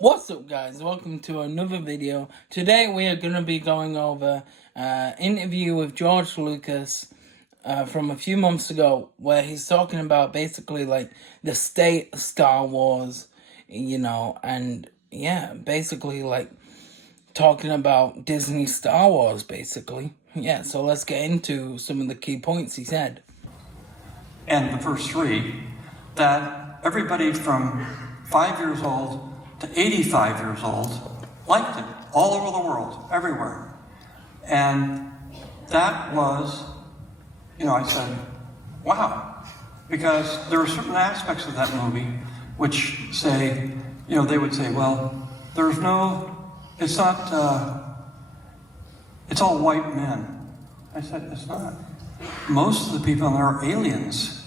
What's up, guys? Welcome to another video. Today we are going to be going over interview with George Lucas from a few months ago, where he's talking about basically like the state of Star Wars, and yeah, basically like talking about Disney Star Wars, basically. Yeah, so let's get into some of the key points he said. And the first three, that everybody from 5 years old to 85 years old liked it, all over the world, everywhere. And that was, I said, wow. Because there are certain aspects of that movie which say, they would say, well, it's not, it's all white men. I said, it's not. Most of the people in there are aliens.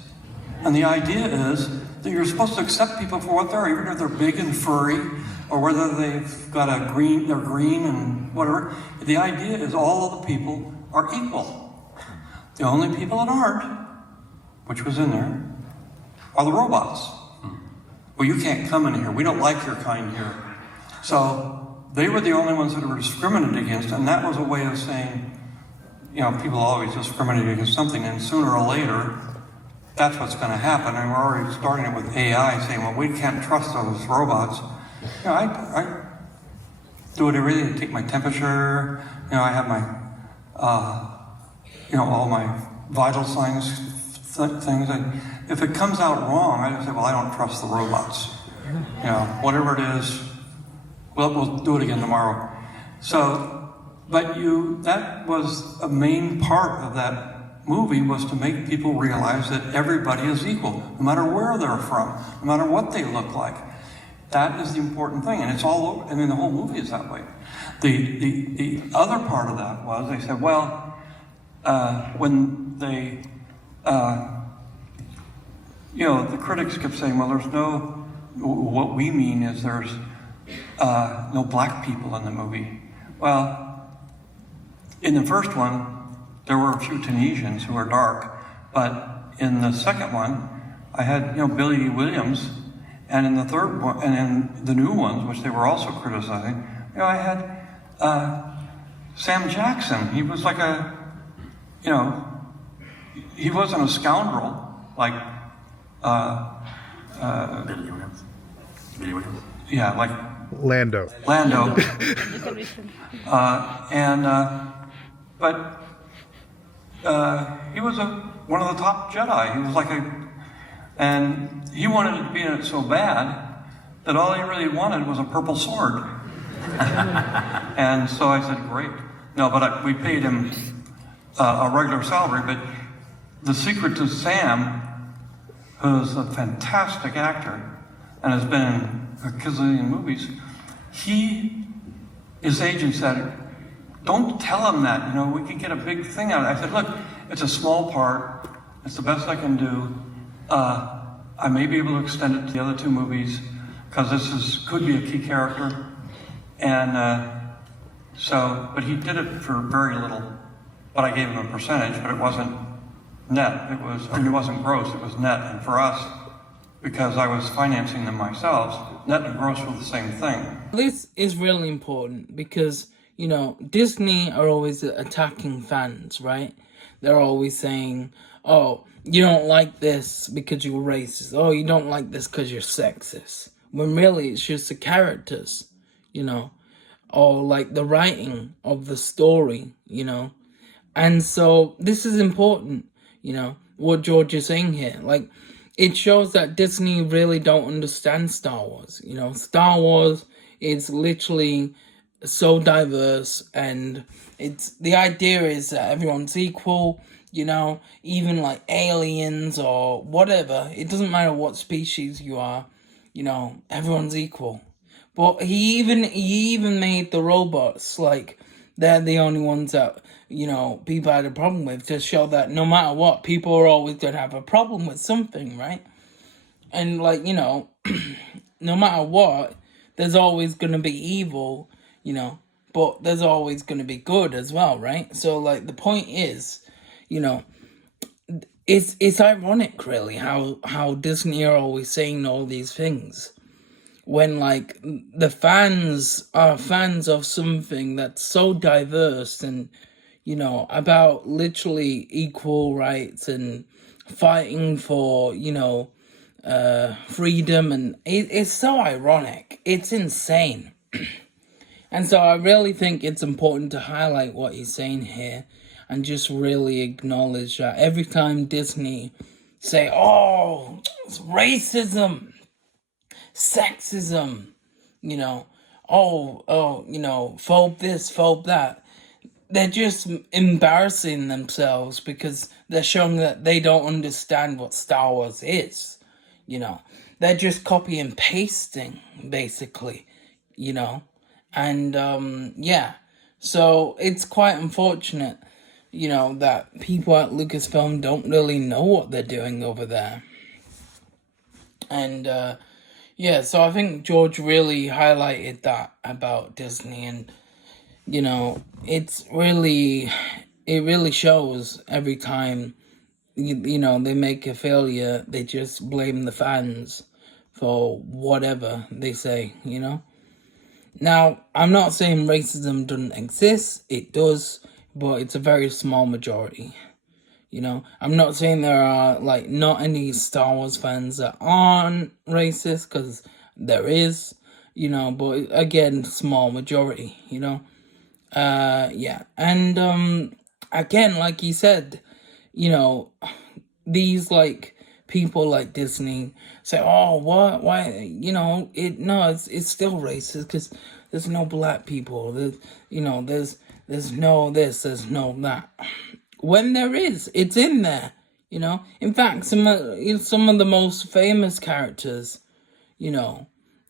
And the idea is that you're supposed to accept people for what they are, even if they're big and furry, or whether they've got they're green and whatever. The idea is all of the people are equal. The only people that aren't, which was in there, are the robots. Well, you can't come in here. We don't like your kind here. So they were the only ones that were discriminated against, and that was a way of saying, people always discriminate against something, and sooner or later, that's what's going to happen. And we're already starting it with AI, saying, well, we can't trust those robots. I do it every day. I take my temperature. I have my, all my vital signs things. And if it comes out wrong, I just say, well, I don't trust the robots. Whatever it is, we'll do it again tomorrow. So, but that was a main part of that movie, was to make people realize that everybody is equal, no matter where they're from, no matter what they look like. That is the important thing, and it's all over. I mean, the whole movie is that way. The other part of that was, they said, well, when they, the critics kept saying, well, what we mean is there's no black people in the movie. Well, in the first one, there were a few Tunisians who were dark, but in the second one, I had, Billy Williams, and in the third one, and in the new ones, which they were also criticizing, I had Sam Jackson. He was like he wasn't a scoundrel like Billy Williams. Yeah, like Lando. But he was one of the top Jedi. He was and he wanted to be in it so bad that all he really wanted was a purple sword. And so I said, great. No, but we paid him a regular salary. But the secret to Sam, who's a fantastic actor and has been in a gazillion movies, his agent said, don't tell him that, we could get a big thing out of it. I said, look, it's a small part. It's the best I can do. I may be able to extend it to the other two movies, because could be a key character. And but he did it for very little. But I gave him a percentage, but it wasn't net. It wasn't gross, it was net. And for us, because I was financing them myself, net and gross were the same thing. This is really important because, Disney are always attacking fans, right? They're always saying, oh, you don't like this because you're racist. Oh, you don't like this because you're sexist. When really it's just the characters, or like the writing of the story, And so this is important, what George is saying here. Like, it shows that Disney really don't understand Star Wars. Star Wars is literally so diverse, and the idea is that everyone's equal, even like aliens or whatever. It doesn't matter what species you are, everyone's equal. But he even made the robots like they're the only ones that people had a problem with, to show that no matter what, people are always going to have a problem with something, right? And no matter what, there's always going to be evil, but there's always going to be good as well, right? So the point is, it's ironic really how Disney are always saying all these things, when like the fans are fans of something that's so diverse and, you know, about literally equal rights and fighting for, you know, freedom, and it's so ironic. It's insane. And so I really think it's important to highlight what he's saying here and just really acknowledge that every time Disney say, oh, it's racism, sexism, you know, you know, phobe this, phobe that, they're just embarrassing themselves because they're showing that they don't understand what Star Wars is, you know. They're just copy and pasting, basically, you know. And, yeah. So it's quite unfortunate, you know, that people at Lucasfilm don't really know what they're doing over there. And, yeah, so I think George really highlighted that about Disney, and, you know, it really shows every time, you know, they make a failure, they just blame the fans for whatever they say, you know. Now, I'm not saying racism doesn't exist, it does, but it's a very small majority. You know, I'm not saying there are, like, not any Star Wars fans that aren't racist, because there is, you know, but again, small majority, you know. Yeah. And, again, like you said, you know, these, like, people like Disney say, oh, what, why, you know, it's still racist, because there's no black people, there's, you know, there's no this, there's no that. When there is, it's in there, you know. In fact, some of the most famous characters, you know,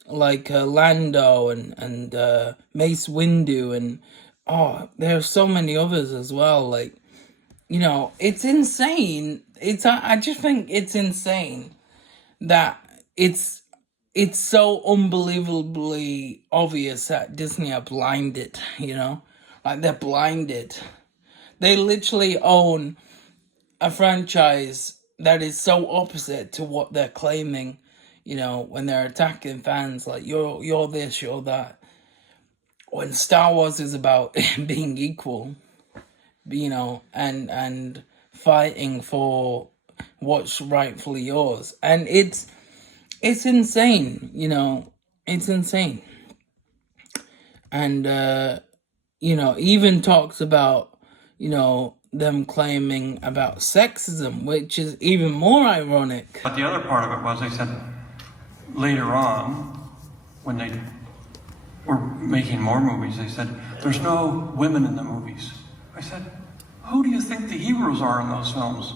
like Lando and Mace Windu, and there are so many others as well. Like, you know, it's insane. I just think it's insane that it's so unbelievably obvious that Disney are blinded. You know, like they're blinded. They literally own a franchise that is so opposite to what they're claiming, you know, when they're attacking fans like you're this, you're that. When Star Wars is about being equal, you know, and fighting for what's rightfully yours. And it's insane, you know. It's insane. And you know, even talks about, you know, them claiming about sexism, which is even more ironic. But the other part of it was, they said later on, when they were making more movies, they said, there's no women in the movies. I said, who do you think the heroes are in those films?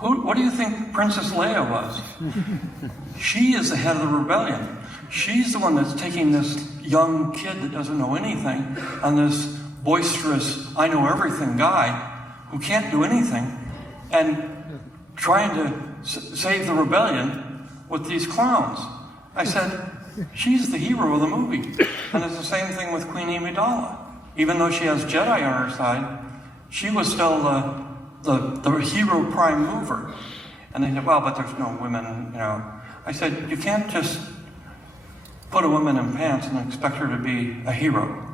What do you think Princess Leia was? She is the head of the rebellion. She's the one that's taking this young kid that doesn't know anything on this boisterous, I know everything guy who can't do anything, and trying to save the rebellion with these clowns. I said, she's the hero of the movie. And it's the same thing with Queen Amidala. Even though she has Jedi on her side, she was still the hero prime mover. And they said, well, but there's no women, you know. I said, you can't just put a woman in pants and expect her to be a hero.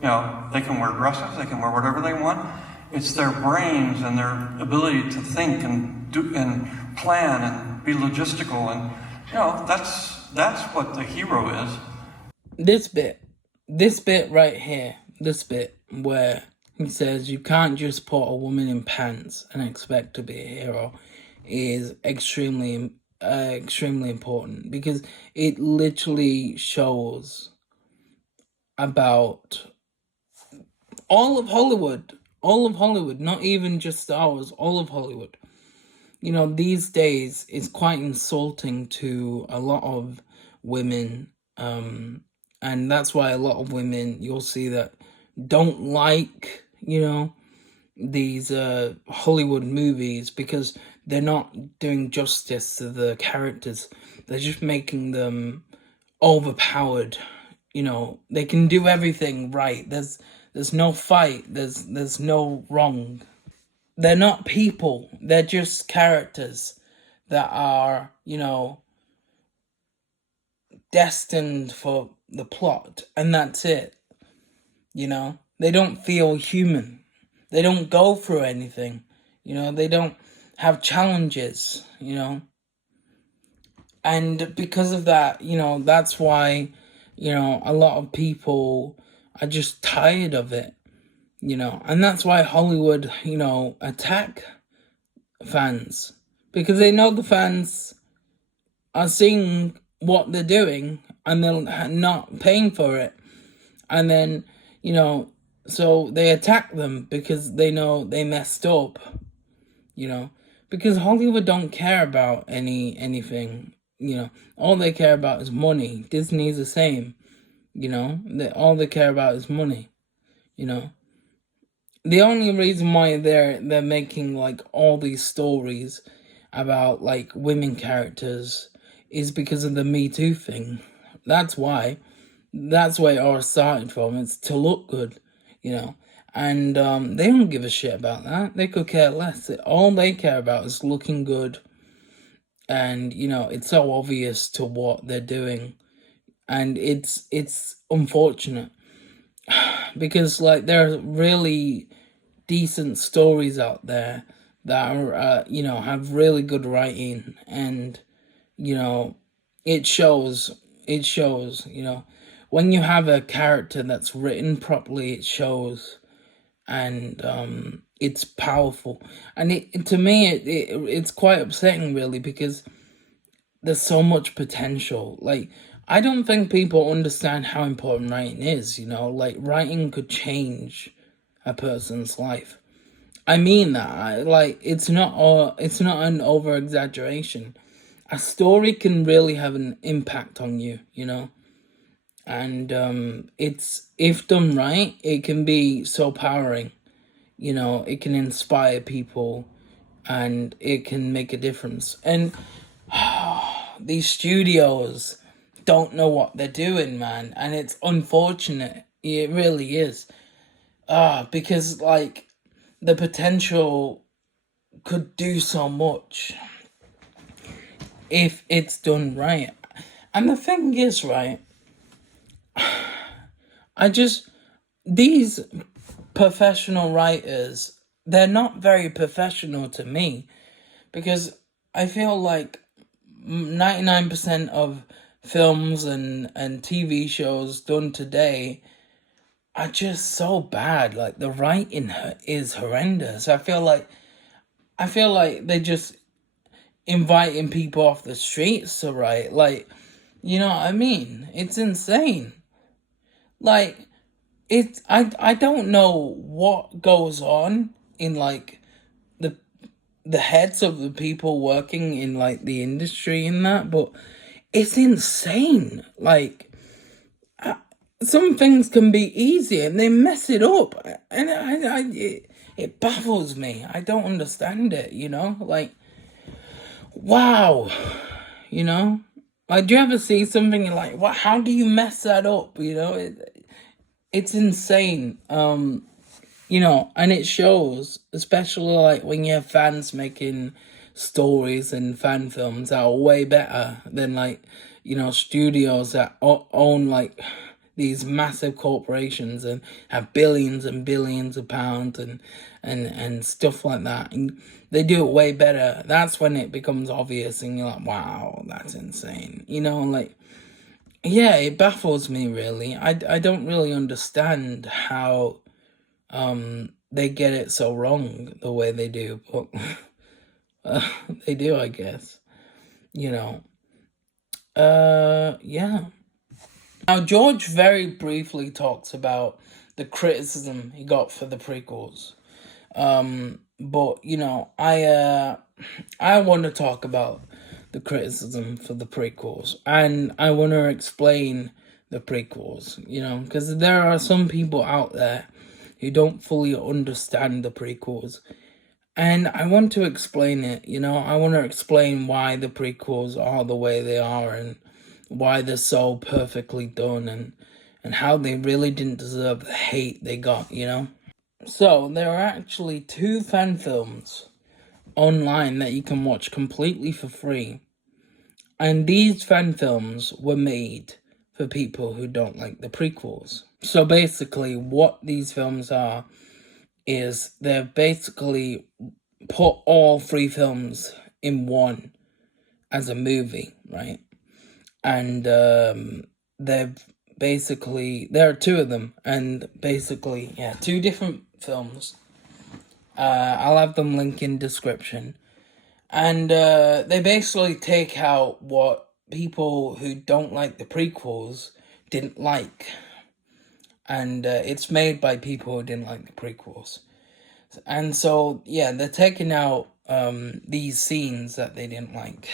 You know, they can wear dresses, they can wear whatever they want. It's their brains and their ability to think and do and plan and be logistical, and you know, that's what the hero is. This bit right here, this bit where he says you can't just put a woman in pants and expect to be a hero, is extremely important, because it literally shows about all of Hollywood, not even just Star Wars, all of Hollywood. You know, these days it's quite insulting to a lot of women, and that's why a lot of women, you'll see that, don't like, you know, these Hollywood movies, because they're not doing justice to the characters. They're just making them overpowered. You know, they can do everything right. There's no fight. There's no wrong. They're not people. They're just characters that are, you know, destined for the plot, and that's it. You know, they don't feel human. They don't go through anything. You know, they don't have challenges, you know. And because of that, you know, that's why, you know, a lot of people are just tired of it, you know. And that's why Hollywood, you know, attack fans. Because they know the fans are seeing what they're doing and they're not paying for it. And then, you know, so they attack them because they know they messed up, you know. Because Hollywood don't care about anything, you know. All they care about is money. Disney's the same, you know. All they care about is money, you know. The only reason why they're making like all these stories about like women characters is because of the Me Too thing. That's why. That's where it all started from. It's to look good, you know. And they don't give a shit about that. They could care less. All they care about is looking good. And, you know, it's so obvious to what they're doing. And it's unfortunate. Because, like, there are really decent stories out there that are, you know, have really good writing. And, you know, it shows, you know. When you have a character that's written properly, it shows, and it's powerful. And to me, it's quite upsetting, really, because there's so much potential. Like, I don't think people understand how important writing is, you know? Like, writing could change a person's life. I mean that. It's not an over-exaggeration. A story can really have an impact on you, you know? And it's, if done right, it can be so powering, you know. It can inspire people and it can make a difference. And these studios don't know what they're doing, man, and it's unfortunate. It really is. Because like the potential could do so much if it's done right. And the thing is, right, these professional writers, they're not very professional to me, because I feel like 99% of films and TV shows done today are just so bad. Like, the writing is horrendous. I feel like they just inviting people off the streets to write. Like, you know what I mean? It's insane. Like, I don't know what goes on in like the heads of the people working in like the industry and that, but it's insane. Like, some things can be easy and they mess it up, and it baffles me. I don't understand it, you know? Like, wow, you know? Like, do you ever see something and like, what? How do you mess that up? You know, it's insane. You know, and it shows, especially like when you have fans making stories and fan films that are way better than like, you know, studios that own like these massive corporations and have billions and billions of pounds and stuff like that, and they do it way better. That's when it becomes obvious and you're like, wow, that's insane, you know? Like, yeah, it baffles me, really. I don't really understand how they get it so wrong the way they do, but they do, I guess, you know. Yeah. Now, George very briefly talks about the criticism he got for the prequels. But, you know, I want to talk about the criticism for the prequels, and I want to explain the prequels, you know, because there are some people out there who don't fully understand the prequels, and I want to explain it, you know. I want to explain why the prequels are the way they are, and why they're so perfectly done, and how they really didn't deserve the hate they got, you know. So, there are actually 2 fan films online that you can watch completely for free. And these fan films were made for people who don't like the prequels. So basically, what these films are is they've basically put all 3 films in one as a movie, right? And they've basically, there are 2 of them, and basically, 2 different films. I'll have them link in description. And they basically take out what people who don't like the prequels didn't like. And it's made by people who didn't like the prequels. And so, they're taking out these scenes that they didn't like.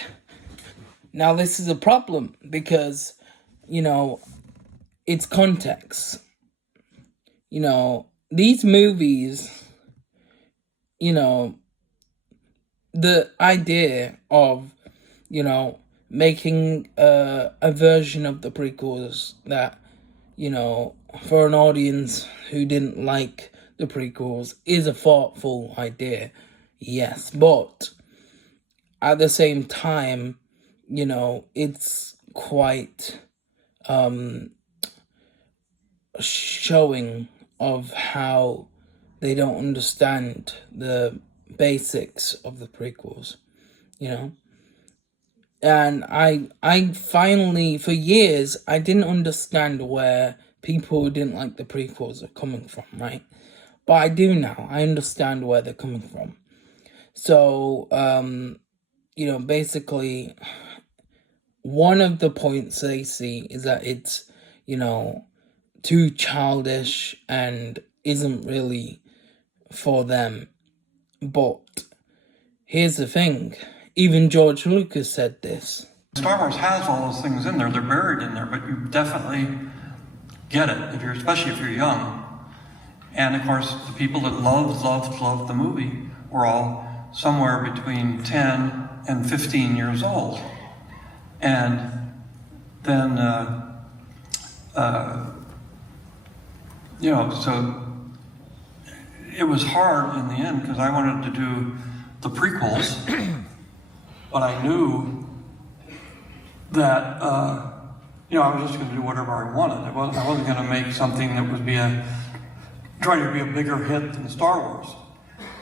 Now, this is a problem because, it's context. These movies, the idea of, making a version of the prequels that, for an audience who didn't like the prequels is a thoughtful idea, yes, but at the same time, it's quite showing of how they don't understand the basics of the prequels, and I finally, for years, I didn't understand where people who didn't like the prequels are coming from, right? But I do now. I understand where they're coming from. So, basically, one of the points they see is that it's, too childish and isn't really for them. But here's the thing. Even George Lucas said this. Star Wars has all those things in there. They're buried in there, but you definitely get it, especially if you're young. And of course, the people that loved the movie were all somewhere between 10 and 15 years old. And then, so it was hard in the end because I wanted to do the prequels, but I knew that, I was just going to do whatever I wanted. I wasn't going to make something that would try to be a bigger hit than Star Wars.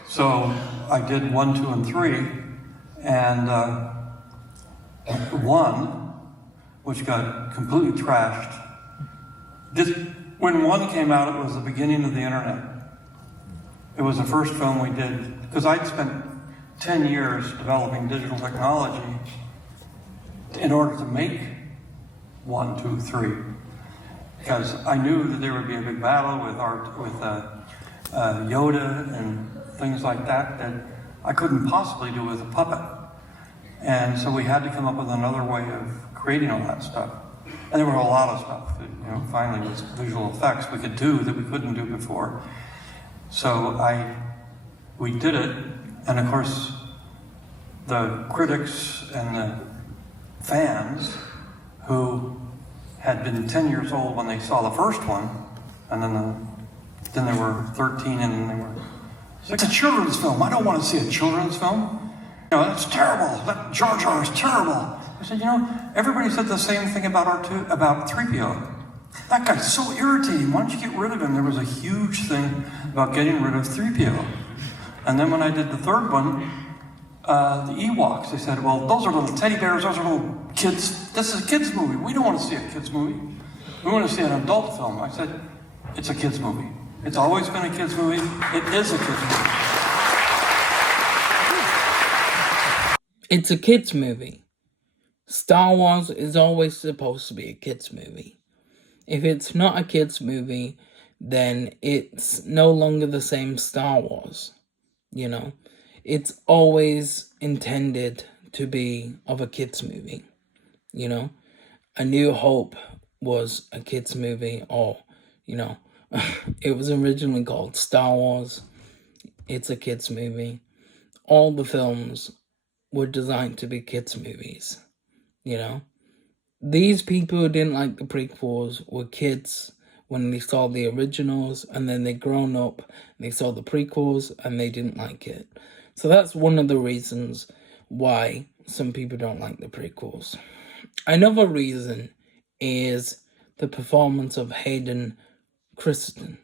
So I did 1, 2, and 3, and 1, which got completely trashed. When 1 came out, it was the beginning of the internet. It was the first film we did, because I'd spent 10 years developing digital technology in order to make 1, 2, 3. Because I knew that there would be a big battle with Yoda and things like that I couldn't possibly do with a puppet. And so we had to come up with another way of creating all that stuff. And there were a lot of stuff that, finally with visual effects we could do that we couldn't do before. So we did it, and of course the critics and the fans who had been 10 years old when they saw the first one, and then they were 13, and then they were, it's a children's film. I don't want to see a children's film. That's terrible. That Jar Jar is terrible. I said, everybody said the same thing about 3PO. That guy's so irritating. Why don't you get rid of him? There was a huge thing about getting rid of 3PO. And then when I did the third one, the Ewoks, they said, well, those are little teddy bears, those are little kids. This is a kid's movie. We don't want to see a kid's movie. We want to see an adult film. I said, it's a kid's movie. It's always been a kid's movie. It is a kid's movie. It's a kid's movie. Star Wars is always supposed to be a kid's movie. If it's not a kid's movie, then it's no longer the same Star Wars. It's always intended to be of a kid's movie. A New Hope was a kid's movie, or, it was originally called Star Wars. It's a kid's movie. All the films were designed to be kids' movies. These people who didn't like the prequels were kids when they saw the originals, and then they grown up, and they saw the prequels, and they didn't like it. So that's one of the reasons why some people don't like the prequels. Another reason is the performance of Hayden Christensen.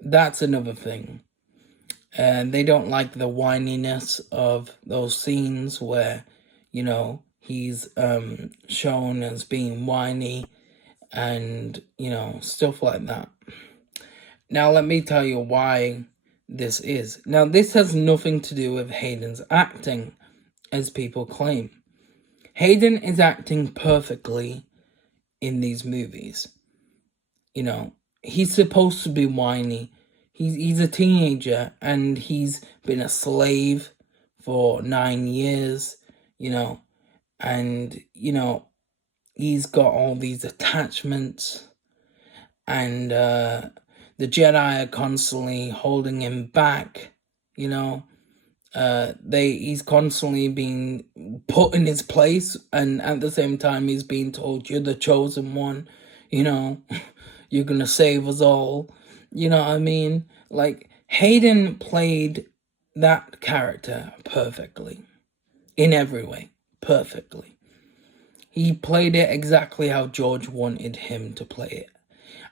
That's another thing. And they don't like the whininess of those scenes where, he's shown as being whiny and, stuff like that. Now, let me tell you why this is. Now, this has nothing to do with Hayden's acting, as people claim. Hayden is acting perfectly in these movies. He's supposed to be whiny. He's a teenager, and he's been a slave for 9 years, and, he's got all these attachments, and the Jedi are constantly holding him back, he's constantly being put in his place, and at the same time he's being told, you're the chosen one, you're gonna save us all. You know what I mean? Like, Hayden played that character perfectly. In every way. Perfectly. He played it exactly how George wanted him to play it.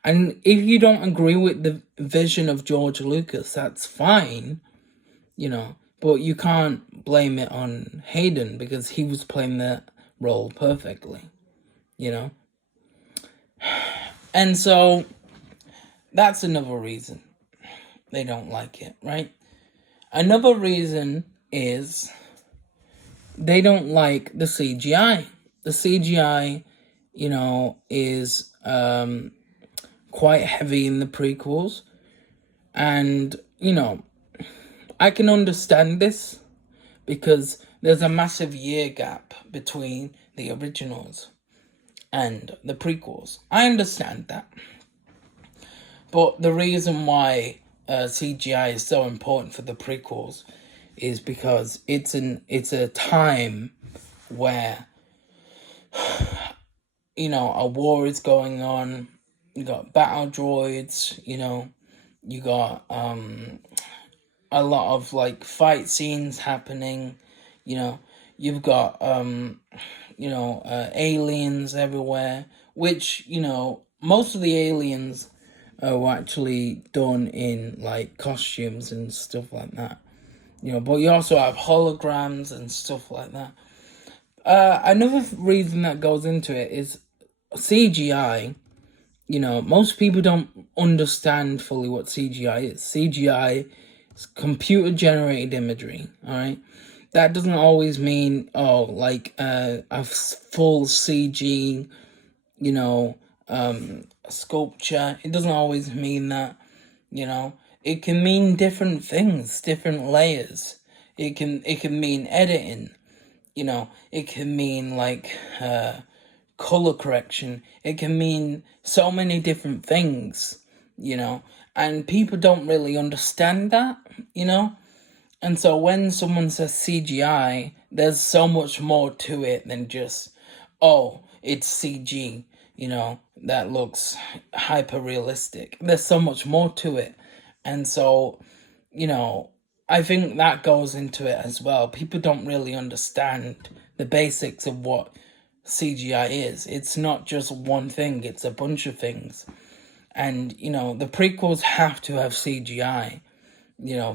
And if you don't agree with the vision of George Lucas, that's fine. But you can't blame it on Hayden, because he was playing that role perfectly. And so that's another reason they don't like it, right? Another reason is they don't like the CGI. The CGI, is quite heavy in the prequels. And, I can understand this because there's a massive year gap between the originals and the prequels. I understand that. But the reason why CGI is so important for the prequels is because it's a time where, a war is going on. You got battle droids, you got a lot of like fight scenes happening, you've got aliens everywhere, which, most of the aliens are actually done in like costumes and stuff like that. But you also have holograms and stuff like that. Another reason that goes into it is CGI. Most people don't understand fully what CGI is. CGI is computer generated imagery, alright? That doesn't always mean, a full CG, sculpture. It doesn't always mean that, It can mean different things, different layers. It can mean editing, it can mean color correction. It can mean so many different things, and people don't really understand that, and so when someone says CGI, there's so much more to it than just, oh, it's CG, that looks hyper realistic. There's so much more to it. And so, I think that goes into it as well. People don't really understand the basics of what CGI is. It's not just one thing, it's a bunch of things. And, the prequels have to have CGI,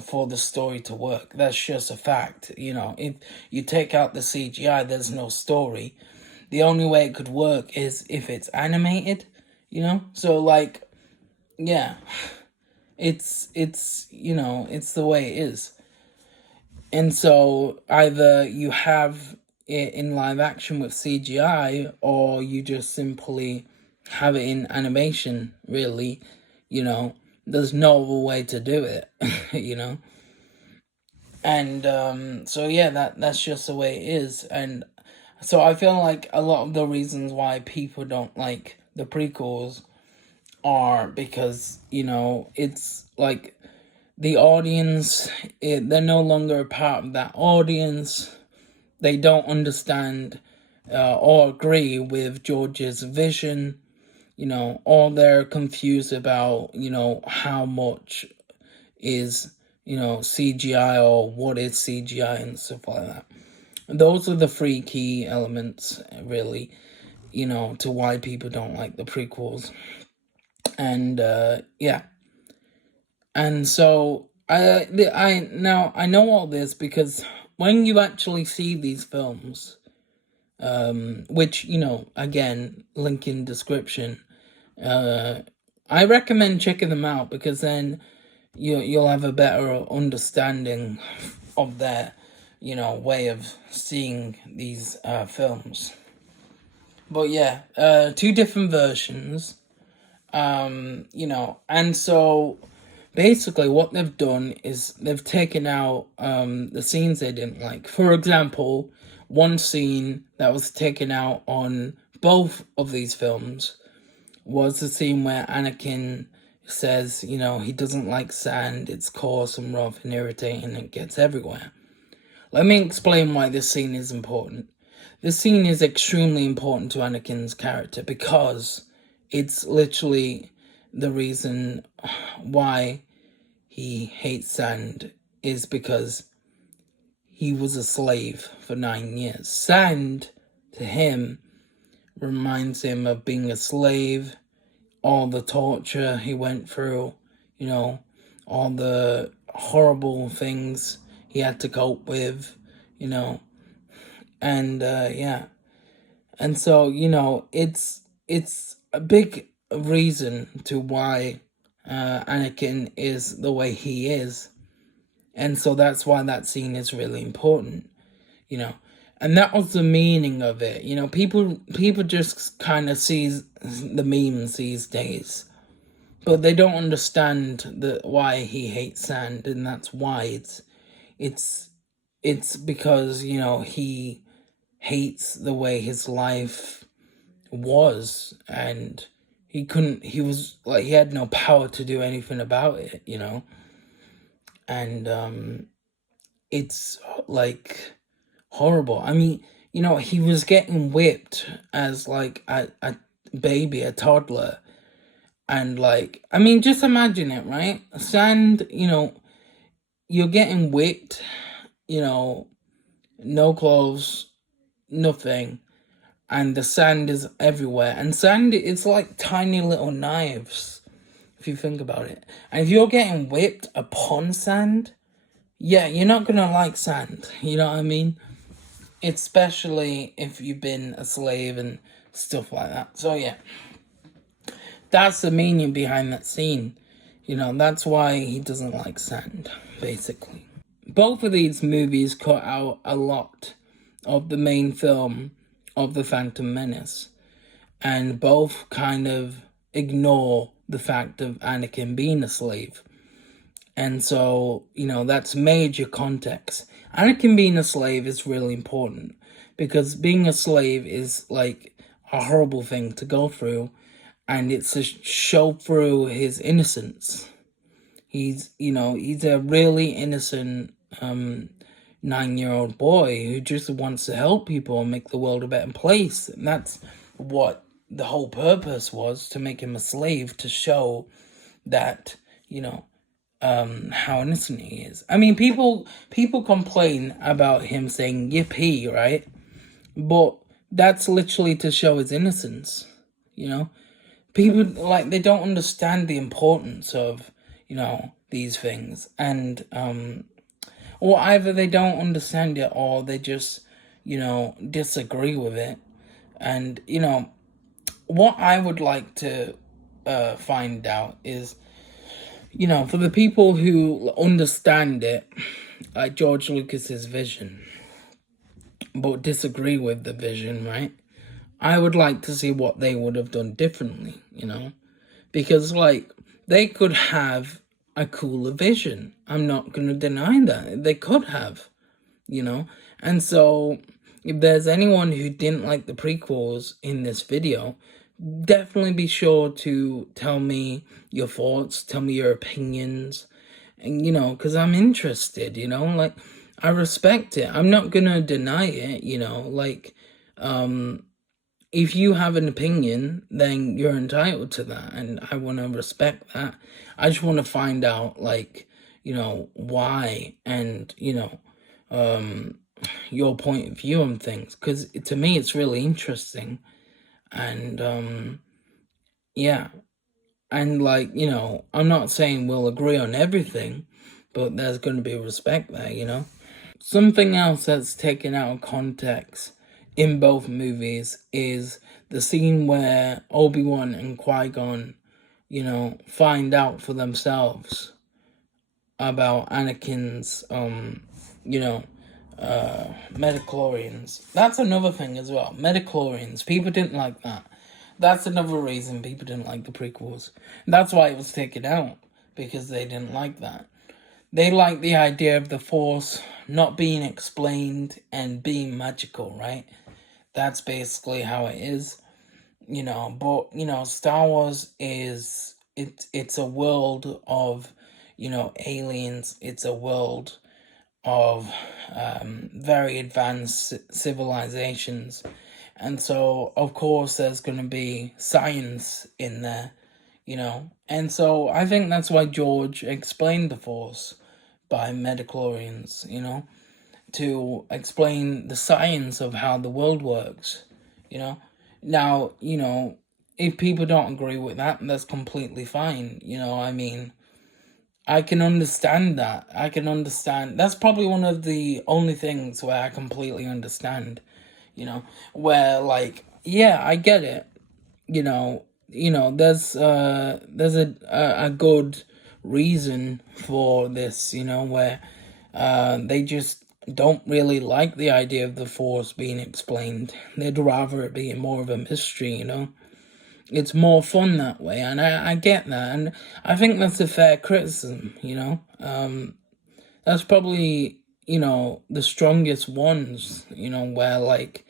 for the story to work. That's just a fact. If you take out the CGI, there's no story. The only way it could work is if it's animated, So, yeah, it's the way it is. And so either you have it in live action with CGI, or you just simply have it in animation, really. There's no other way to do it, And so yeah, that's just the way it is. And so I feel like a lot of the reasons why people don't like the prequels are because, it's like the audience, they're no longer a part of that audience. They don't understand or agree with George's vision, or they're confused about, how much is, CGI or what is CGI and stuff like that. those are the three key elements, really, to why people don't like the prequels. And yeah, and so I know all this because when you actually see these films, which again, link in description, I recommend checking them out because then you'll have a better understanding of their way of seeing these films. But yeah, two different versions. And so basically what they've done is they've taken out the scenes they didn't like. For example, one scene that was taken out on both of these films was the scene where Anakin says, he doesn't like sand, it's coarse and rough and irritating and it gets everywhere. Let me explain why this scene is important. This scene is extremely important to Anakin's character because it's literally the reason why he hates sand is because he was a slave for 9 years. Sand, to him, reminds him of being a slave, all the torture he went through, all the horrible things he had to cope with, and yeah. And so, it's a big reason to why Anakin is the way he is. And so that's why that scene is really important, And that was the meaning of it. People just kind of sees the memes these days. But they don't understand why he hates sand, and that's why it's because, he hates the way his life was, and he had no power to do anything about it, and it's like horrible. I mean, he was getting whipped as like a baby, a toddler, and just imagine it, right? Sand, you're getting whipped, no clothes, nothing, and the sand is everywhere. And sand, it's like tiny little knives, if you think about it. And if you're getting whipped upon sand, yeah, you're not gonna like sand, you know what I mean? Especially if you've been a slave and stuff like that. So yeah, that's the meaning behind that scene. That's why he doesn't like sand, basically. Both of these movies cut out a lot of the main film of The Phantom Menace, and both kind of ignore the fact of Anakin being a slave. And so, that's major context. Anakin being a slave is really important because being a slave is like a horrible thing to go through, and it's to show through his innocence. He's a really innocent 9-year-old boy who just wants to help people and make the world a better place. And that's what the whole purpose was, to make him a slave, to show that, how innocent he is. I mean, people complain about him saying yippee, right? But that's literally to show his innocence, People, they don't understand the importance of, these things. And, or either they don't understand it or they just, disagree with it. And, what I would like to find out is, for the people who understand it, like George Lucas's vision, but disagree with the vision, right? I would like to see what they would have done differently, because they could have a cooler vision. I'm not going to deny that. They could have, and so if there's anyone who didn't like the prequels in this video, definitely be sure to tell me your thoughts, tell me your opinions, and, because I'm interested, I respect it. I'm not going to deny it, if you have an opinion, then you're entitled to that, and I want to respect that. I just want to find out, why, and, your point of view on things, because to me it's really interesting. And yeah, and like, I'm not saying we'll agree on everything, but there's going to be respect there. Something else that's taken out of context in both movies is the scene where Obi-Wan and Qui-Gon, find out for themselves about Anakin's, metachlorians. That's another thing as well. Metachlorians. People didn't like that. That's another reason people didn't like the prequels. That's why it was taken out, because they didn't like that. They like the idea of the Force not being explained and being magical, right? That's basically how it is, but, Star Wars it's a world of, aliens. It's a world of very advanced civilizations. And so, of course, there's going to be science in there, And so I think that's why George explained the Force by metachlorians, to explain the science of how the world works, Now, if people don't agree with that, that's completely fine, I mean, I can understand that. I can understand. That's probably one of the only things where I completely understand, where, like, yeah, I get it. There's a good reason for this, where they just don't really like the idea of the Force being explained. They'd rather it be more of a mystery, It's more fun that way, and I get that, and I think that's a fair criticism, That's probably, the strongest ones, where, like,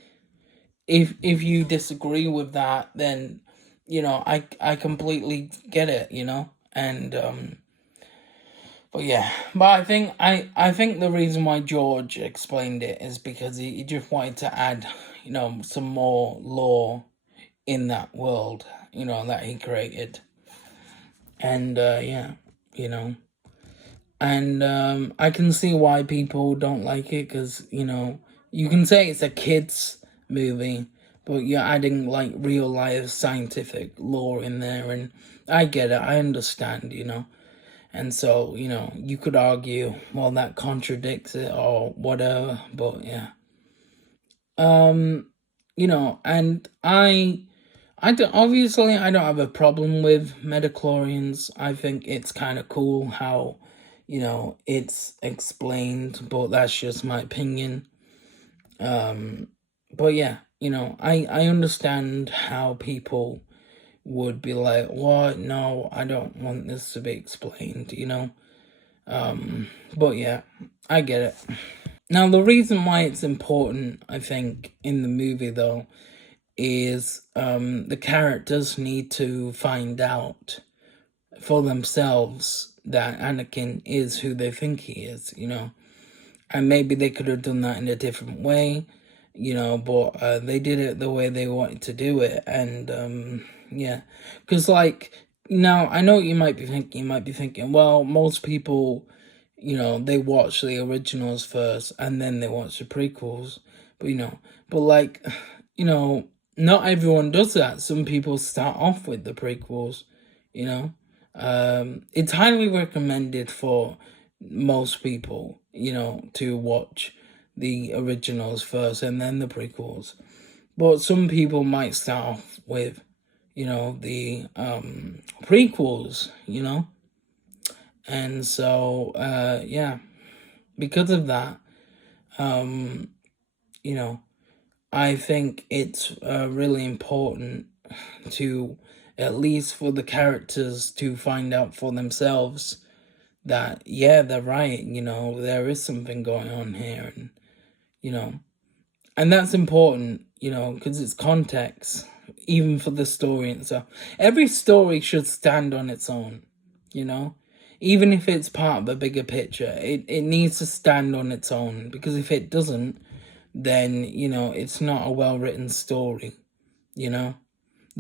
if you disagree with that, then, I completely get it, and, but yeah, but I think the reason why George explained it is because he just wanted to add, some more lore in that world, that he created. And yeah, and I can see why people don't like it, because, you can say it's a kid's movie, but you're adding, like, real life scientific lore in there, and I get it, I understand, and so, you could argue, well, that contradicts it or whatever, but yeah. And obviously I don't have a problem with metachlorians. I think it's kind of cool how, it's explained, but that's just my opinion. But yeah, I understand how people would be like, what? No, I don't want this to be explained, But yeah, I get it. Now, the reason why it's important, I think, in the movie, though, is the characters need to find out for themselves that Anakin is who they think he is, And maybe they could have done that in a different way, but they did it the way they wanted to do it. And yeah, because, like, now I know what you might be thinking. You might be thinking, well, most people, they watch the originals first and then they watch the prequels. But like, not everyone does that. Some people start off with the prequels, It's highly recommended for most people, to watch the originals first and then the prequels. But some people might start off with, the prequels, And so, yeah, because of that, I think it's really important to, at least for the characters, to find out for themselves that, yeah, they're right, there is something going on here, and, and that's important, because it's context, even for the story and stuff. Every story should stand on its own, even if it's part of a bigger picture, it needs to stand on its own, because if it doesn't, then, it's not a well-written story, The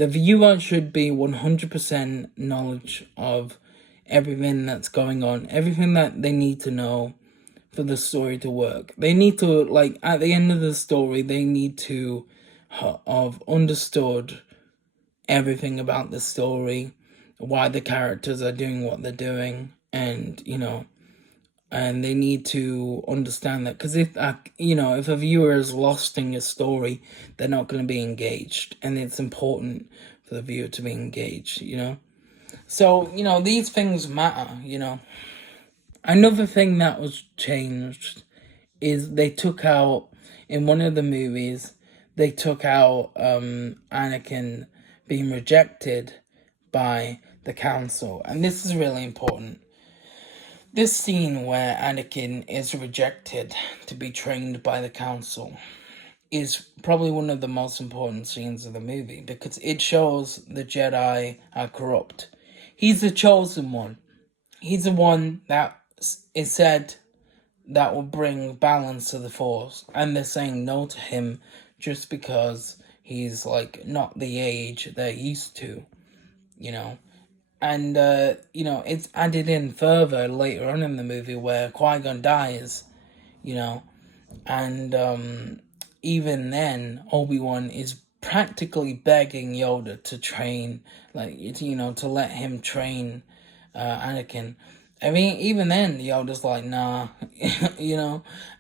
viewer should be 100% knowledge of everything that's going on, everything that they need to know for the story to work. They need to, like, at the end of the story, they need to have understood everything about the story, why the characters are doing what they're doing, and, and they need to understand that, because if a viewer is lost in your story, they're not going to be engaged, and it's important for the viewer to be engaged. So these things matter. Another thing that was changed is they took out, in one of the movies, they took out Anakin being rejected by the council, and this is really important. This scene where Anakin is rejected to be trained by the council is probably one of the most important scenes of the movie, because it shows the Jedi are corrupt. He's the chosen one. He's the one that is said that will bring balance to the Force, and they're saying no to him just because he's like not the age they're used to, And, it's added in further later on in the movie where Qui-Gon dies, and even then, Obi-Wan is practically begging Yoda to train, to let him train Anakin. I mean, even then, Yoda's like, nah,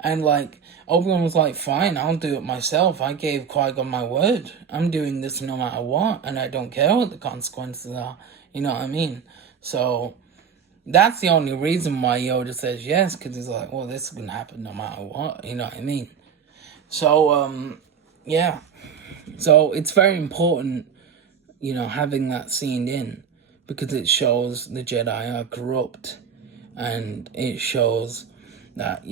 and like, Obi-Wan was like, fine, I'll do it myself. I gave Qui-Gon my word. I'm doing this no matter what, and I don't care what the consequences are. You know what I mean? So, that's the only reason why Yoda says yes, because he's like, well, this is going to happen no matter what. You know what I mean? So, yeah. So, it's very important, having that scene in, because it shows the Jedi are corrupt, and it shows that,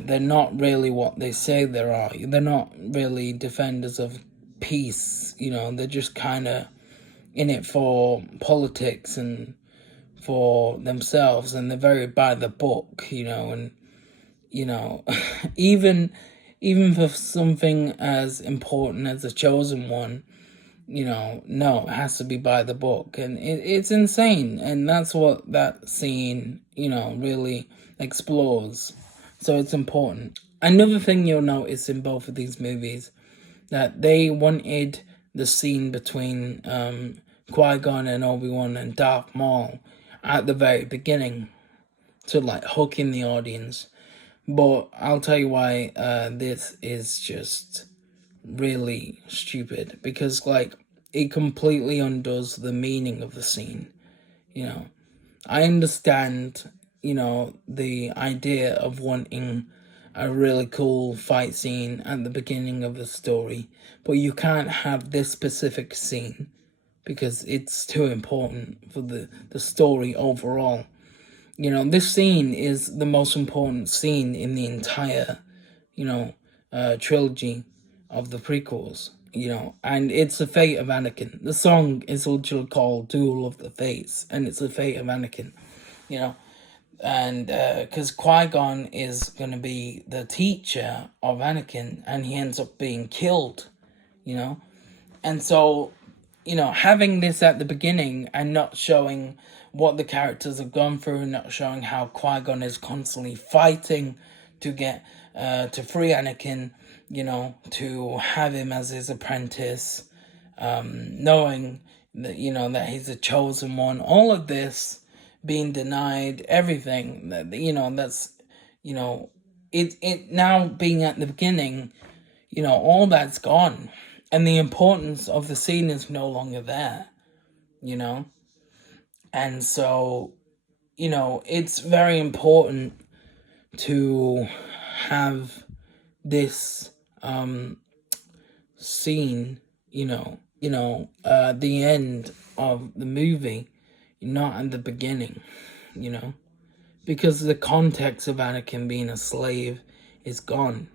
they're not really what they say they are. They're not really defenders of peace, they're just kind of in it for politics and for themselves, and they're very by the book, and, even for something as important as the chosen one, no, it has to be by the book, and it's insane, and that's what that scene, really explores. So it's important. Another thing you'll notice in both of these movies, that they wanted the scene between Qui-Gon and Obi-Wan and Darth Maul at the very beginning to like hook in the audience. But I'll tell you why this is just really stupid, because like it completely undoes the meaning of the scene. I understand, the idea of wanting a really cool fight scene at the beginning of the story, but you can't have this specific scene because it's too important for the story overall. This scene is the most important scene in the entire, trilogy of the prequels, and it's the fate of Anakin. The song is literally called Duel of the Fates, and it's the fate of Anakin, and because Qui-Gon is going to be the teacher of Anakin, and he ends up being killed, and so, having this at the beginning and not showing what the characters have gone through, not showing how Qui-Gon is constantly fighting to get, to free Anakin, to have him as his apprentice, knowing that, that he's a chosen one, all of this being denied, everything, that, that's, it now being at the beginning, all that's gone. And the importance of the scene is no longer there, And so, it's very important to have this scene, the end of the movie, not at the beginning, because the context of Anakin being a slave is gone,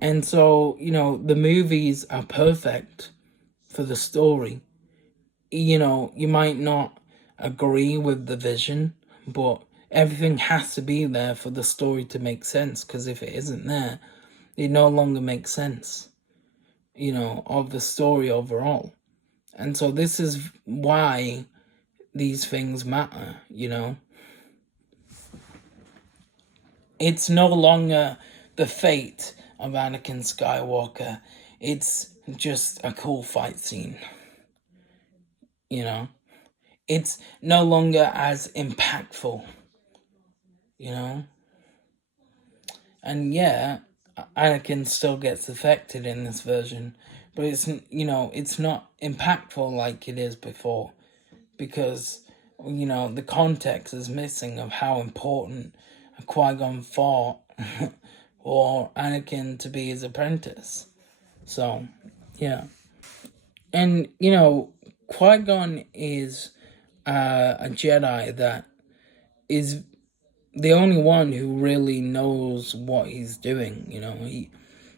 And so, the movies are perfect for the story. You might not agree with the vision, but everything has to be there for the story to make sense, because if it isn't there, it no longer makes sense, of the story overall. And so this is why these things matter, It's no longer the fate of Anakin Skywalker. It's just a cool fight scene. You know? It's no longer as impactful. You know? And yeah, Anakin still gets affected in this version, but it's not impactful like it is before, because the context is missing of how important Qui-Gon fought for Anakin to be his apprentice. So yeah, and Qui-Gon is a Jedi that is the only one who really knows what he's doing.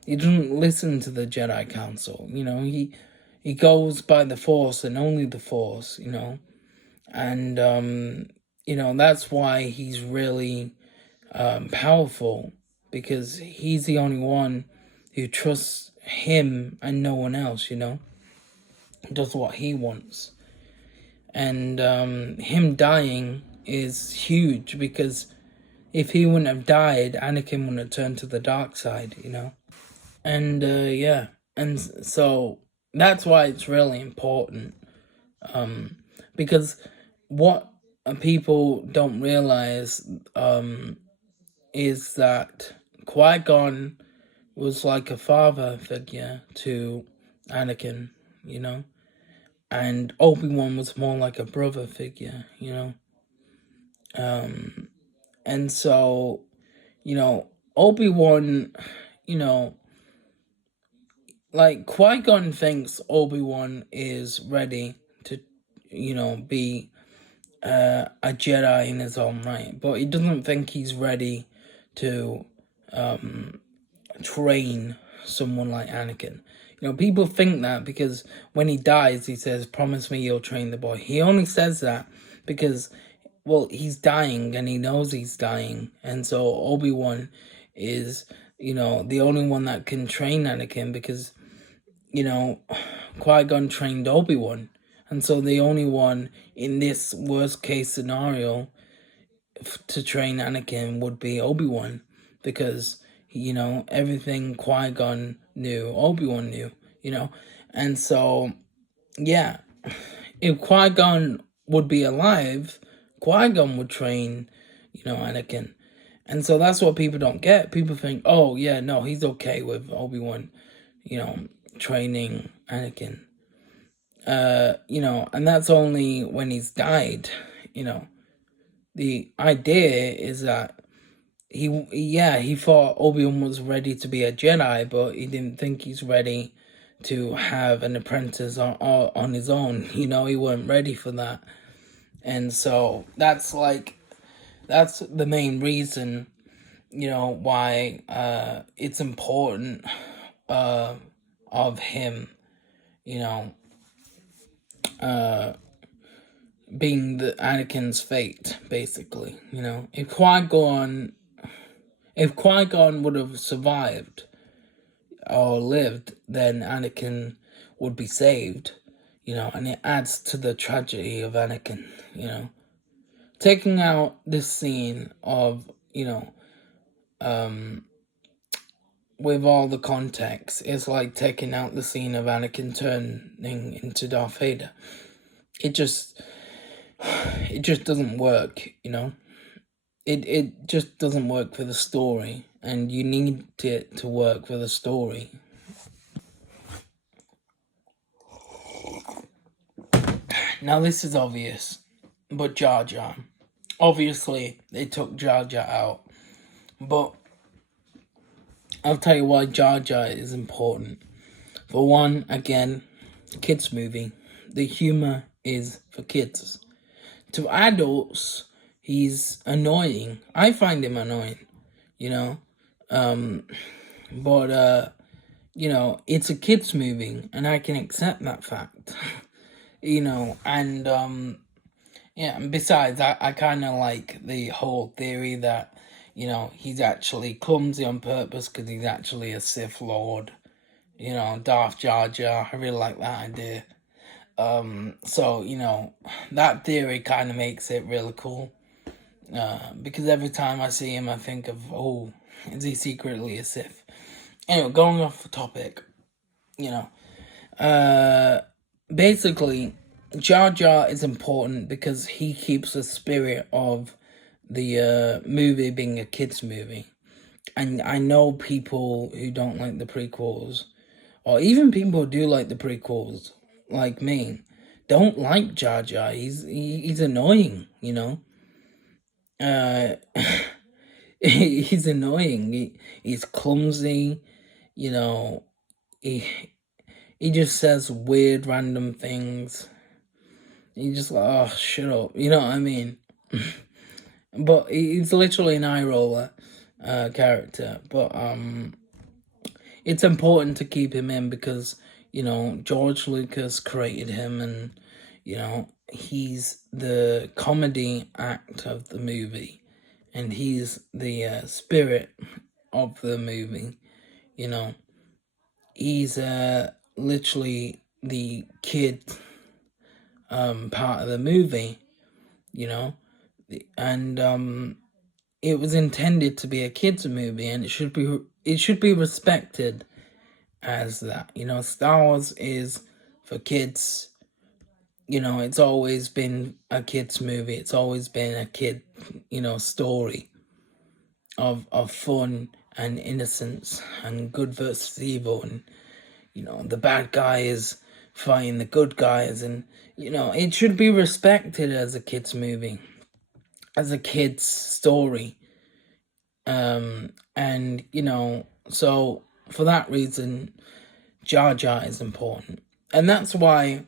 He doesn't listen to the Jedi Council. He goes by the Force and only the Force. And that's why he's really powerful, because he's the only one who trusts him and no one else. Does what he wants, and him dying is huge, because if he wouldn't have died, Anakin wouldn't have turned to the dark side, And, yeah. And so that's why it's really important. Because what people don't realize is that Qui-Gon was like a father figure to Anakin, And Obi-Wan was more like a brother figure, And so, Obi-Wan, like Qui-Gon thinks Obi-Wan is ready to, be a Jedi in his own right, but he doesn't think he's ready to train someone like Anakin. People think that because when he dies, he says, "Promise me you'll train the boy." He only says that because, well, he's dying and he knows he's dying. And so Obi-Wan is, the only one that can train Anakin, because, Qui-Gon trained Obi-Wan. And so the only one in this worst case scenario to train Anakin would be Obi-Wan, because, everything Qui-Gon knew, Obi-Wan knew, And so, yeah, if Qui-Gon would be alive, Qui-Gon would train, Anakin. And so that's what people don't get. People think, oh, yeah, no, he's okay with Obi-Wan, training Anakin. And that's only when he's died, The idea is that he thought Obi-Wan was ready to be a Jedi, but he didn't think he's ready to have an apprentice on his own. He weren't ready for that. And so that's the main reason, why it's important of him, being the Anakin's fate, basically. If Qui-Gon would have survived or lived, then Anakin would be saved, and it adds to the tragedy of Anakin, Taking out this scene of, with all the context, it's like taking out the scene of Anakin turning into Darth Vader. It just doesn't work, It just doesn't work for the story, and you need it to work for the story. Now this is obvious, but Jar Jar. Obviously, they took Jar Jar out, but I'll tell you why Jar Jar is important. For one, again, kids movie. The humor is for kids. To adults, he's annoying. I find him annoying, but it's a kids movie, and I can accept that fact, and and besides, I kind of like the whole theory that, he's actually clumsy on purpose because he's actually a Sith Lord, Darth Jar Jar. I really like that idea. So, that theory kind of makes it really cool. Because every time I see him, I think of, oh, is he secretly a Sith? Anyway, going off the topic, basically, Jar Jar is important because he keeps the spirit of the movie being a kids' movie. And I know people who don't like the prequels, or even people who do like the prequels, like me, don't like Jar Jar. He's annoying, he's annoying. He's clumsy, he he just says weird random things. He just like, oh, shut up. You know what I mean? But he's literally an eye roller character. But it's important to keep him in because, George Lucas created him, and, he's the comedy act of the movie. And he's the spirit of the movie, He's literally the kid part of the movie, and it was intended to be a kids movie, and it should be respected as that. Star Wars is for kids. It's always been a kids movie. It's always been a kid, story of fun and innocence and good versus evil, and the bad guy is fighting the good guys, and it should be respected as a kids movie, as a kids story. And so for that reason, Jar Jar is important, and that's why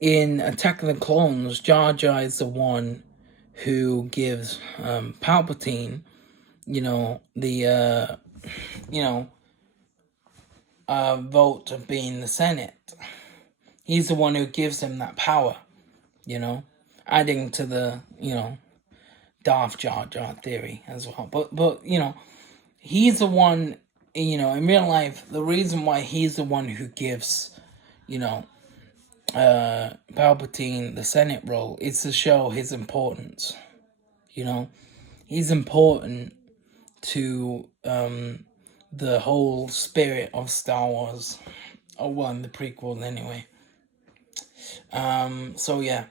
in Attack of the Clones, Jar Jar is the one who gives Palpatine, the vote of being the Senate. He's the one who gives him that power, adding to the Darth Jar Jar theory as well. But he's the one, in real life, the reason why he's the one who gives, Palpatine the Senate role is to show his importance. He's important to the whole spirit of Star Wars, or well, in the prequels anyway. So yeah.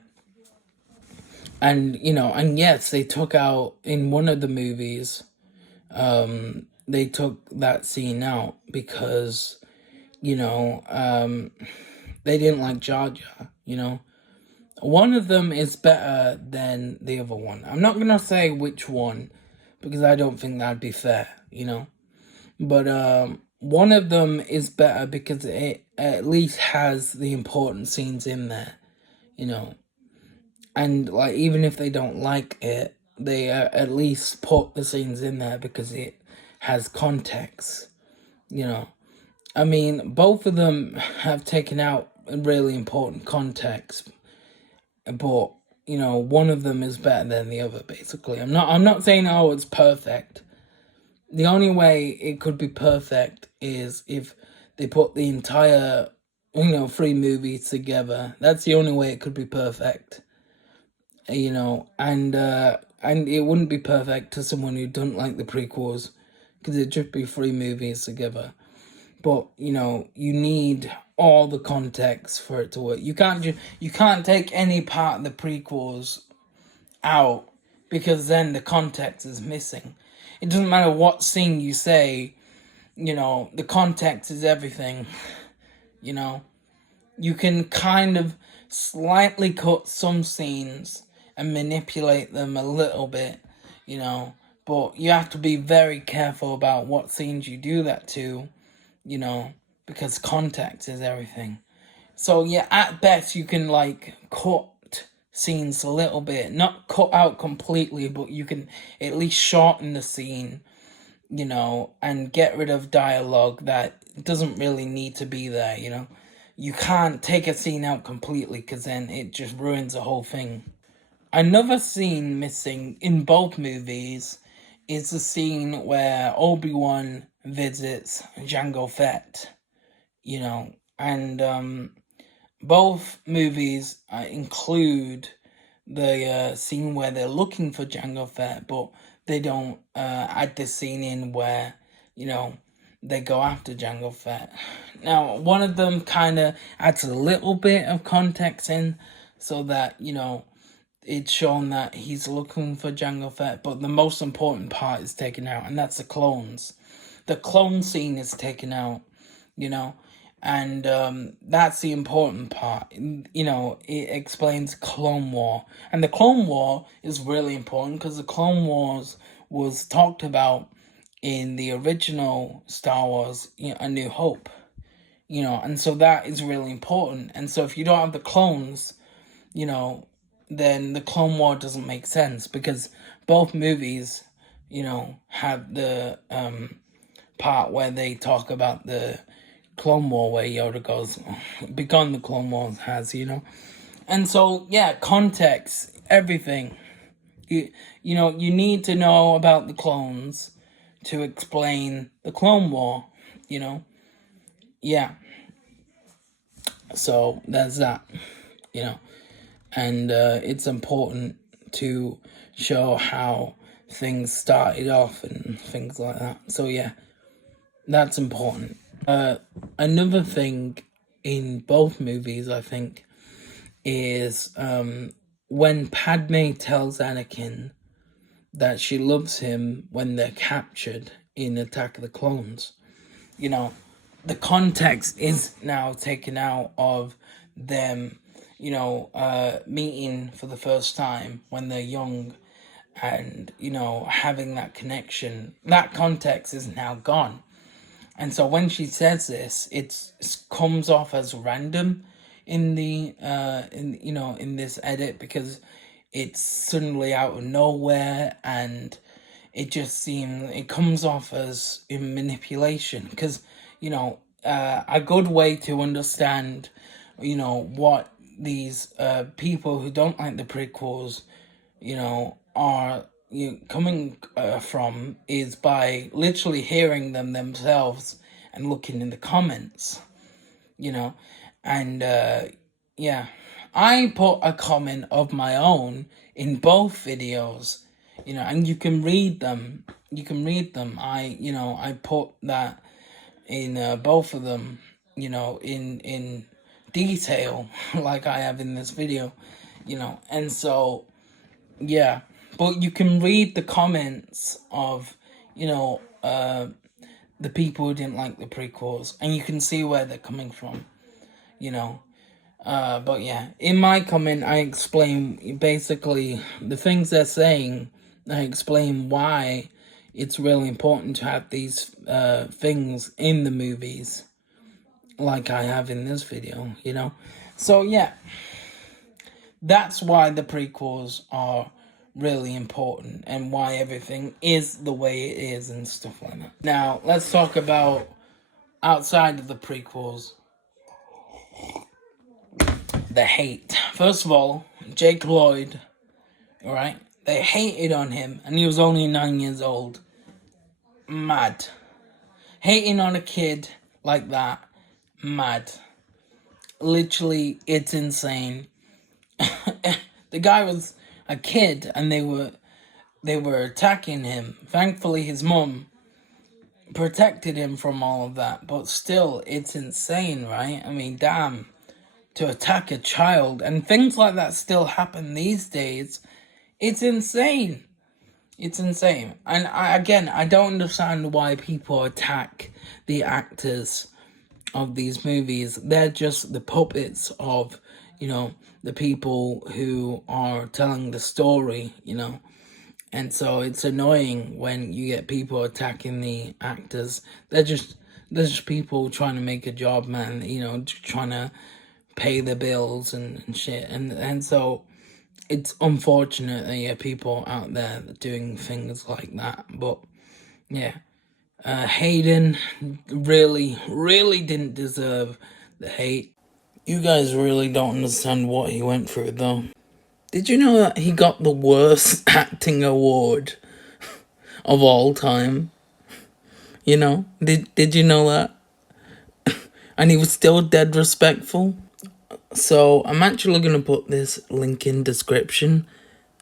And, and yes, they took out, in one of the movies, they took that scene out because, they didn't like Jar Jar, One of them is better than the other one. I'm not going to say which one, because I don't think that'd be fair, But one of them is better because it at least has the important scenes in there, And, like, even if they don't like it, they at least put the scenes in there because it has context, I mean, both of them have taken out a really important context, but, one of them is better than the other, basically. I'm not saying, oh, it's perfect. The only way it could be perfect is if they put the entire, 3 movies together. That's the only way it could be perfect. And it wouldn't be perfect to someone who doesn't like the prequels, because it'd just be 3 movies together. But you need all the context for it to work. You can't take any part of the prequels out, because then the context is missing. It doesn't matter what scene you say, the context is everything. You can kind of slightly cut some scenes and manipulate them a little bit, but you have to be very careful about what scenes you do that to, because context is everything. So yeah, at best you can cut scenes a little bit, not cut out completely, but you can at least shorten the scene, and get rid of dialogue that doesn't really need to be there, You can't take a scene out completely, because then it just ruins the whole thing. Another scene missing in both movies is the scene where Obi-Wan visits Jango Fett, and both movies include the scene where they're looking for Jango Fett, but they don't add the scene in where, you know, they go after Jango Fett. Now, one of them kind of adds a little bit of context in so that, you know, it's shown that he's looking for Jango Fett, but the most important part is taken out, and that's the clones. The clone scene is taken out, you know, and that's the important part. You know, it explains Clone War, and the Clone War is really important because the Clone Wars was talked about in the original Star Wars, you know, A New Hope, you know, and so that is really important. And so if you don't have the clones, you know, then the Clone War doesn't make sense, because both movies, you know, have the part where they talk about the Clone War, where Yoda goes, begun the Clone Wars has, you know. And so, yeah, context, everything. You know, you need to know about the clones to explain the Clone War, you know. Yeah. So, there's that, you know. And it's important to show how things started off and things like that. So, yeah, that's important. Another thing in both movies, I think, is when Padme tells Anakin that she loves him when they're captured in Attack of the Clones. You know, the context is now taken out of them, you know, meeting for the first time when they're young and, you know, having that connection. That context is now gone. And so when she says this, it comes off as random in the in this edit, because it's suddenly out of nowhere, and it comes off as in manipulation, because, you know, a good way to understand, you know, what these people who don't like the prequels, you know, are coming from is by literally hearing them themselves and looking in the comments, you know. And yeah, I put a comment of my own in both videos, you know, and you can read them. I put that in both of them, you know, in detail, like I have in this video, you know. And so, yeah, but you can read the comments of, you know, the people who didn't like the prequels, and you can see where they're coming from, you know. But yeah, in my comment, I explain basically the things they're saying. I explain why it's really important to have these things in the movies, like I have in this video, you know. So yeah, that's why the prequels are really important, and why everything is the way it is and stuff like that. Now, let's talk about outside of the prequels, the hate. First of all, Jake Lloyd, alright? They hated on him, and he was only 9 years old. Mad. Hating on a kid like that, mad. Literally, it's insane. The guy was a kid, and they were attacking him. Thankfully, his mum protected him from all of that, but still, it's insane, right? I mean, damn, to attack a child, and things like that still happen these days. It's insane. It's insane. And I don't understand why people attack the actors of these movies. They're just the puppets of, you know, the people who are telling the story, you know. And so it's annoying when you get people attacking the actors. They're just people trying to make a job, man, you know, trying to pay the bills and shit. And so it's unfortunate that you have people out there doing things like that. But yeah, Hayden really didn't deserve the hate. You guys really don't understand what he went through, though. Did you know that he got the worst acting award of all time? You know, did you know that? And he was still dead respectful. So I'm actually going to put this link in description.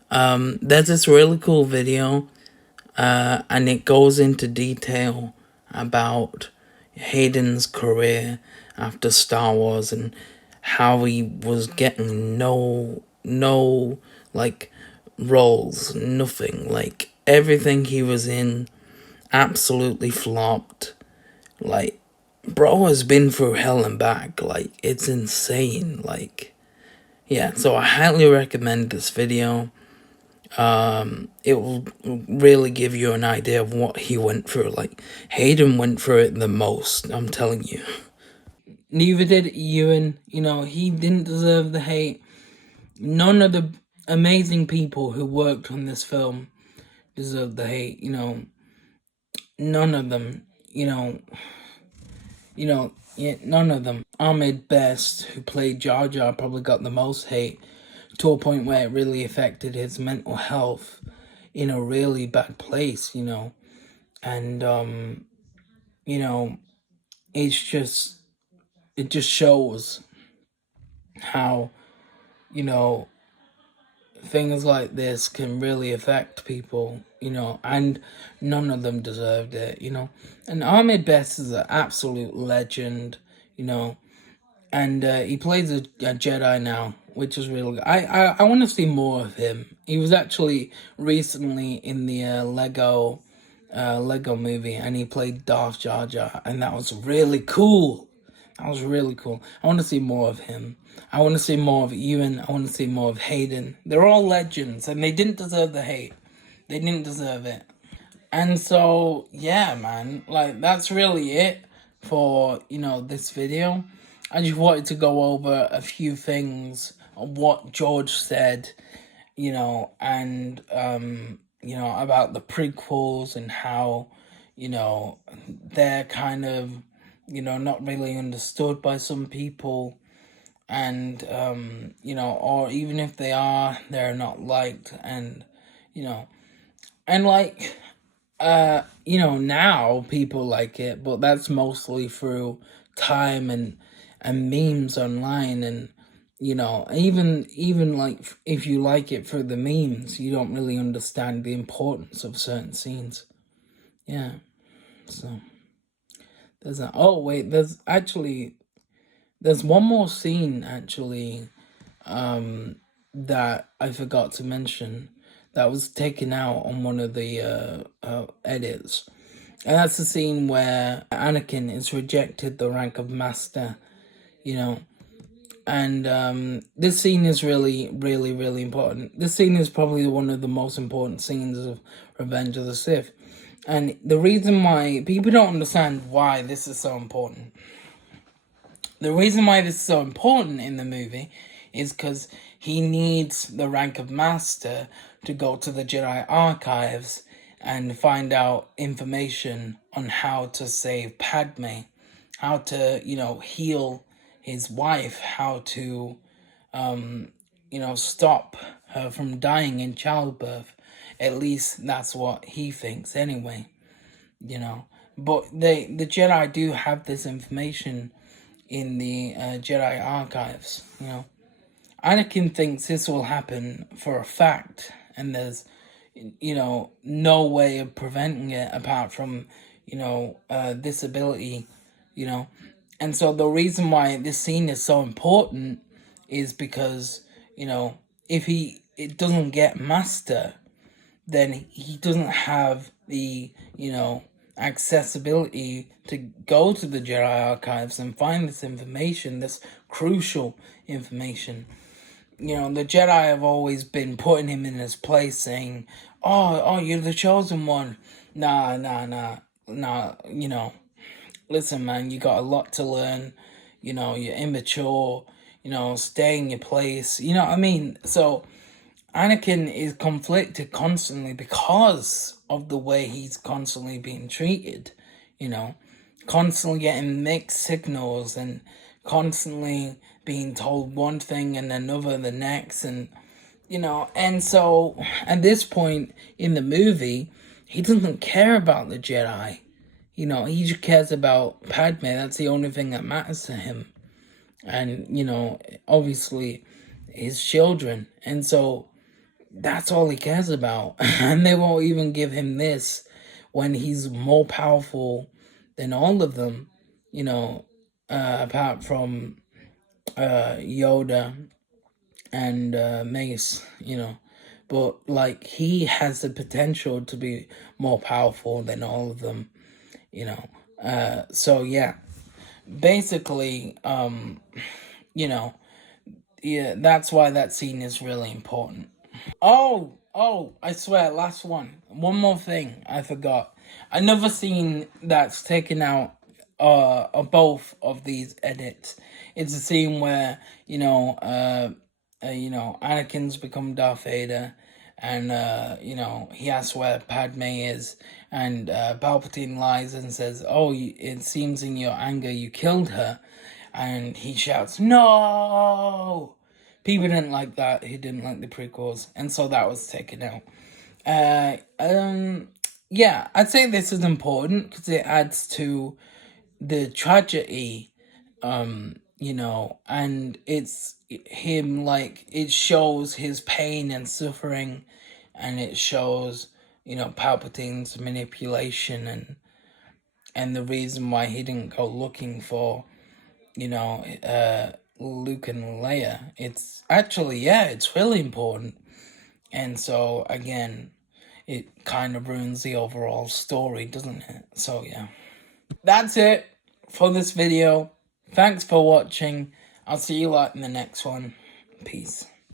There's this really cool video, and it goes into detail about Hayden's career after Star Wars and how he was getting no like roles, nothing, like everything he was in absolutely flopped. Like, bro has been through hell and back. Like, it's insane. Like, yeah, so I highly recommend this video. It will really give you an idea of what he went through. Like, Hayden went through it the most, I'm telling you. Neither did Ewan. You know, he didn't deserve the hate. None of the amazing people who worked on this film deserve the hate. You know, none of them. Yeah, none of them. Ahmed Best, who played Jar Jar, probably got the most hate, to a point where it really affected his mental health in a really bad place, and it just shows how things like this can really affect people, and none of them deserved it, and Ahmed Best is an absolute legend, and he plays a Jedi now, which is really good. I want to see more of him. He was actually recently in the Lego movie, and he played Darth Jar Jar, and that was really cool. That was really cool. I want to see more of him. I want to see more of Ewan. I want to see more of Hayden. They're all legends, and they didn't deserve the hate. They didn't deserve it. And so, yeah, man, like, that's really it for, this video. I just wanted to go over a few things of what George said, and, about the prequels and how, they're kind of, not really understood by some people. And, or even if they are, they're not liked. And, and like, now people like it, but that's mostly through time and memes online, and even like if you like it for the memes, you don't really understand the importance of certain scenes. Yeah. So there's that. Oh wait, there's one more scene actually that I forgot to mention that was taken out on one of the edits. And that's the scene where Anakin is rejected the rank of master, and this scene is really, really, really important. This scene is probably one of the most important scenes of Revenge of the Sith. And the reason why people don't understand why this is so important. The reason why this is so important in the movie is because he needs the rank of master to go to the Jedi archives and find out information on how to save Padme, how to, heal his wife, how to, stop her from dying in childbirth. At least that's what he thinks anyway, But the Jedi do have this information in the Jedi archives, Anakin thinks this will happen for a fact, and there's, no way of preventing it apart from, this ability, And so the reason why this scene is so important is because, if it doesn't get master, then he doesn't have the, accessibility to go to the Jedi archives and find this information, this crucial information. The Jedi have always been putting him in his place, saying, oh, you're the chosen one. Nah, listen, man, you got a lot to learn, you're immature, stay in your place, you know what I mean? So Anakin is conflicted constantly because of the way he's constantly being treated, constantly getting mixed signals and constantly being told one thing and another the next, and and so at this point in the movie, he doesn't care about the Jedi. He just cares about Padme. That's the only thing that matters to him. and, you know, obviously his children. And so that's all he cares about. And they won't even give him this when he's more powerful than all of them, you know, apart from Yoda and Mace, you know. But, like, he has the potential to be more powerful than all of them, you know. So, yeah. Basically, you know, yeah, that's why that scene is really important. Oh, I swear, last one. One more thing I forgot. Another scene that's taken out of both of these edits. It's a scene where, Anakin's become Darth Vader, and he asks where Padme is, and Palpatine lies and says, "Oh, it seems in your anger you killed her," and he shouts, "No!" People didn't like that. He didn't like the prequels, and so that was taken out. Yeah, I'd say this is important because it adds to the tragedy, and it's him, like, it shows his pain and suffering, and it shows, Palpatine's manipulation and the reason why he didn't go looking for, Luke and Leia. It's actually, yeah, it's really important. And so, again, it kind of ruins the overall story, doesn't it? So, yeah. That's it for this video. Thanks for watching. I'll see you lot in the next one. Peace.